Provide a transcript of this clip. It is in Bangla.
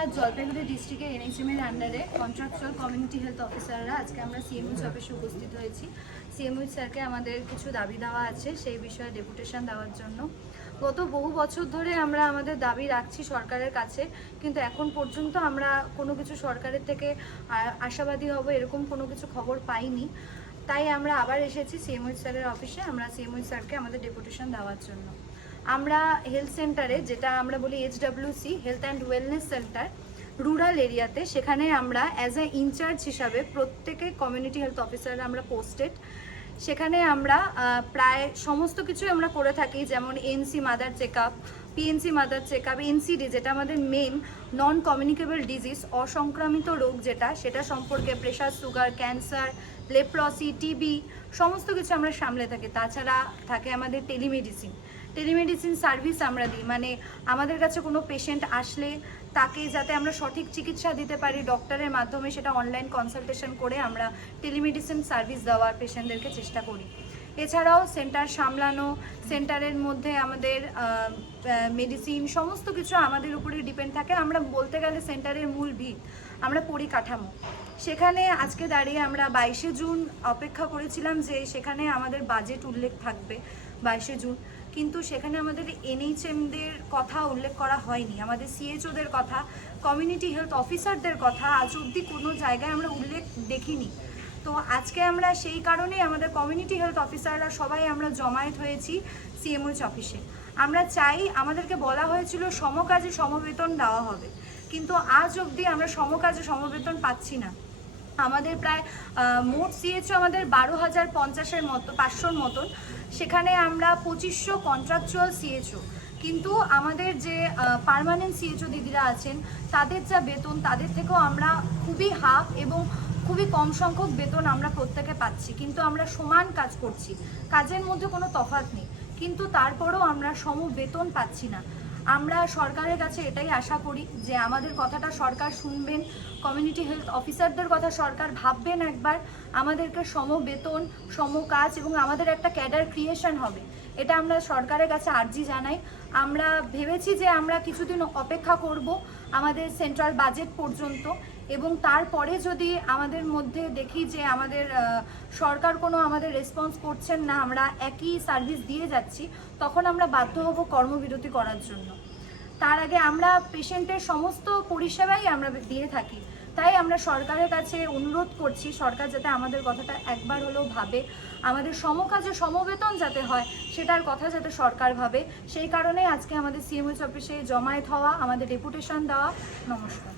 আমরা জলপাইগুড়ি ডিস্ট্রিক্টের এনএইচএম এর আন্ডারে কন্ট্রাকচুয়াল কমিউনিটি হেলথ অফিসাররা আজকে আমরা সিএমওইচ অফিসে উপস্থিত হয়েছি। সিএমওইচ স্যারকে আমাদের কিছু দাবি দেওয়া আছে, সেই বিষয়ে ডেপুটেশন দেওয়ার জন্য। গত বহু বছর ধরে আমরা আমাদের দাবি রাখছি সরকারের কাছে, কিন্তু এখন পর্যন্ত আমরা কোনো কিছু সরকারের থেকে আশাবাদী হব এরকম কোনো কিছু খবর পাইনি। তাই আমরা আবার এসেছি সিএমওইচ স্যারের অফিসে, আমরা সিএমওইচ স্যারকে আমাদের ডেপুটেশন দেওয়ার জন্য। আমরা হেলথ সেন্টারে, যেটা আমরা বলি HWC health and wellness centre, rural এরিয়াতে, সেখানে আমরা অ্যাজ এ ইনচার্জ হিসাবে প্রত্যেকে কমিউনিটি হেলথ অফিসাররা আমরা পোস্টেড। সেখানে আমরা প্রায় সমস্ত কিছুই আমরা করে থাকি, যেমন ANC mother check up, PNC mother check up, NCD যেটা আমাদের মেন নন কমিউনিকেবল ডিজিজ, অসংক্রামিত রোগ যেটা, সেটা সম্পর্কে pressure, sugar, cancer, leprosy, TB সমস্ত কিছু আমরা সামলে থাকি। তাছাড়া থাকে আমাদের টেলিমেডিসিন সার্ভিস আমরা দিই, মানে আমাদের কাছে কোনো পেশেন্ট আসলে তাকে যাতে আমরা সঠিক চিকিৎসা দিতে পারি ডক্টরের মাধ্যমে, সেটা অনলাইন কনসালটেশন করে আমরা টেলিমেডিসিন সার্ভিস দেওয়ার পেশেন্টদেরকে চেষ্টা করি। এছাড়াও সেন্টার সামলানো, সেন্টারের মধ্যে আমাদের মেডিসিন সমস্ত কিছু আমাদের উপরে ডিপেন্ড থাকে। আমরা বলতে গেলে সেন্টারের মূল ভিত আমরা পরিকাঠামো। সেখানে আজকে দাঁড়িয়ে আমরা 22শে জুন অপেক্ষা করেছিলাম যে সেখানে আমাদের বাজেট উল্লেখ থাকবে 22শে জুন, কিন্তু সেখানে আমাদের এনএইচএমদের কথা উল্লেখ করা হয়নি, আমাদের সিএইচওদের কথা, কমিউনিটি হেলথ অফিসারদের কথা আজ অবধি কোনো জায়গায় আমরা উল্লেখ দেখিনি। তো আজকে আমরা সেই কারণেই আমাদের কমিউনিটি হেলথ অফিসাররা সবাই আমরা জমায়েত হয়েছি সিএমওইচ অফিসে। আমরা চাই, আমাদেরকে বলা হয়েছিল সমকাজে সমবেতন দেওয়া হবে, কিন্তু আজ অবধি আমরা সমকাজে সমবেতন পাচ্ছি না। আমাদের প্রায় মোট সিএইচও আমাদের 12,050-এর মতো, 500-র মতন, সেখানে আমরা 2500 কন্ট্রাকচুয়াল সিএইচও, কিন্তু আমাদের যে পার্মানেন্ট সিএইচও দিদিরা আছেন তাদের যা বেতন, তাদের থেকেও আমরা খুবই হাফ এবং খুবই কম সংখ্যক বেতন আমরা প্রত্যেকে পাচ্ছি, কিন্তু আমরা সমান কাজ করছি, কাজের মধ্যে কোনো তফাৎ নেই, কিন্তু তারপরেও আমরা সম বেতন পাচ্ছি না। আমরা সরকারের কাছে এটাই আশা করি যে আমাদের কথাটা সরকার শুনবেন, কমিউনিটি হেলথ অফিসারদের কথা সরকার ভাববেন একবার, আমাদেরকে সম বেতন, সম কাজ এবং আমাদের একটা ক্যাডার ক্রিয়েশন হবে, এটা আমরা সরকারের কাছে আর্জি জানাই। আমরা ভেবেছি যে আমরা কিছুদিন অপেক্ষা করব আমাদের সেন্ট্রাল বাজেট পর্যন্ত, এবং তারপরে যদি আমাদের মধ্যে দেখি যে আমাদের সরকার কোনো আমাদের রেসপন্স করছেন না, আমরা একই সার্ভিস দিয়ে যাচ্ছি, তখন আমরা বাধ্য হব কর্মবিরতি করার জন্য। তার আগে আমরা পেশেন্টের সমস্ত পরিষেবাই আমরা দিয়ে থাকি, তাই আমরা সরকারের কাছে অনুরোধ করছি সরকার যাতে আমাদের কথাটা একবার হলেও ভাবে, আমাদের সমকাজে সমবেতন যাতে হয় সেটার কথা যাতে সরকার ভাবে। সেই কারণে আজকে আমাদের সিএমওইচ অফিসে জমায়েত হওয়া, আমাদের ডেপুটেশন দেওয়া। নমস্কার।